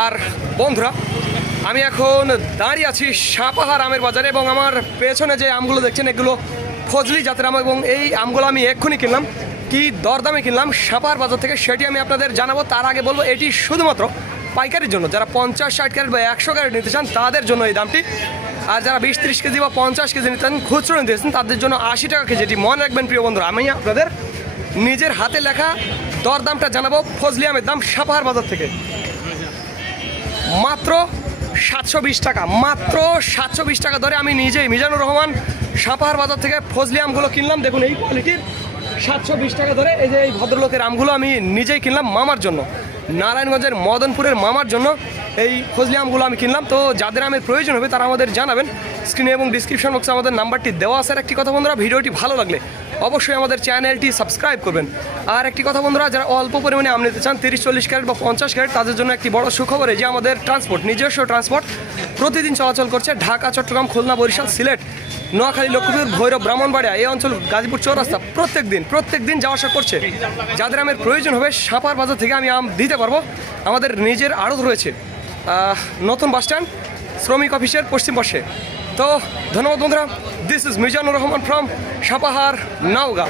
আর বন্ধুরা, আমি এখন দাঁড়িয়ে আছি সাপাহার আমের বাজারে এবং আমার পেছনে যে আমগুলো দেখছেন, এগুলো ফজলি জাতের আম এবং এই আমগুলো আমি এক্ষুনি কিনলাম। কি দরদামে কিনলাম সাপাহার বাজার থেকে সেটি আমি আপনাদের জানাব। তার আগে বলব, এটি শুধুমাত্র পাইকারির জন্য। যারা পঞ্চাশ, ষাট ক্যারেট বা একশো ক্যারেট নিতে চান, তাদের জন্য এই দামটি। আর যারা বিশ, ত্রিশ কেজি বা পঞ্চাশ কেজি নিতে চান, খুচরো নিতে চান তাদের জন্য আশি টাকা কেজি। এটি মনে রাখবেন, প্রিয় বন্ধুরা, আমি আপনাদের নিজের হাতে লেখা দরদামটা জানাব ফজলি আমের দাম সাপাহার বাজার থেকে। মাত্র সাতশো বিশ টাকা, মাত্র সাতশো বিশ টাকা ধরে আমি নিজেই মিজানুর রহমান সাপাহার বাজার থেকে ফজলি আমগুলো কিনলাম। দেখুন এই কোয়ালিটির সাতশো বিশ টাকা ধরে এই যে এই ভদ্রলোকের আমগুলো আমি নিজেই কিনলাম মামার জন্য। নারায়ণগঞ্জের মদনপুরের মামার জন্য এই ফজলি আমগুলো আমি কিনলাম। তো যাদের আমের প্রয়োজন হবে তারা আমাদের জানাবেন। স্ক্রিনে এবং ডিসক্রিপশন বক্সে আমাদের নাম্বারটি দেওয়া আছে। আর একটি কথা বন্ধুরা, ভিডিওটি ভালো লাগলে অবশ্যই আমাদের চ্যানেলটি সাবস্ক্রাইব করবেন। আর একটি কথা বন্ধুরা, যারা অল্প পরিমাণে আম নিতে চান, তিরিশ, চল্লিশ ক্যারেট বা পঞ্চাশ ক্যারেট, তাদের জন্য একটি বড় সুখবর, এই যে আমাদের ট্রান্সপোর্ট নিজস্ব ট্রান্সপোর্ট প্রতিদিন চলাচল করছে ঢাকা, চট্টগ্রাম, খুলনা, বরিশাল, সিলেট, নোয়াখালী, লক্ষ্মীপুর, ভৈরব, ব্রাহ্মণবাড়িয়া, এই অঞ্চল, গাজীপুর চৌরাস্তা প্রত্যেক দিন প্রত্যেক দিন যাওয়া আসা করছে। যাদের আমের প্রয়োজন হবে, সাপার বাজার থেকে আমি আম দিতে পারব। আমাদের নিজের আড়ত রয়েছে। আহ, বাস স্ট্যান্ড শ্রমিক অফিসের পশ্চিম পাশে। তো ধন্যবাদ বন্ধুরা this is Mizanur Rahman from Sapahar Naogaon.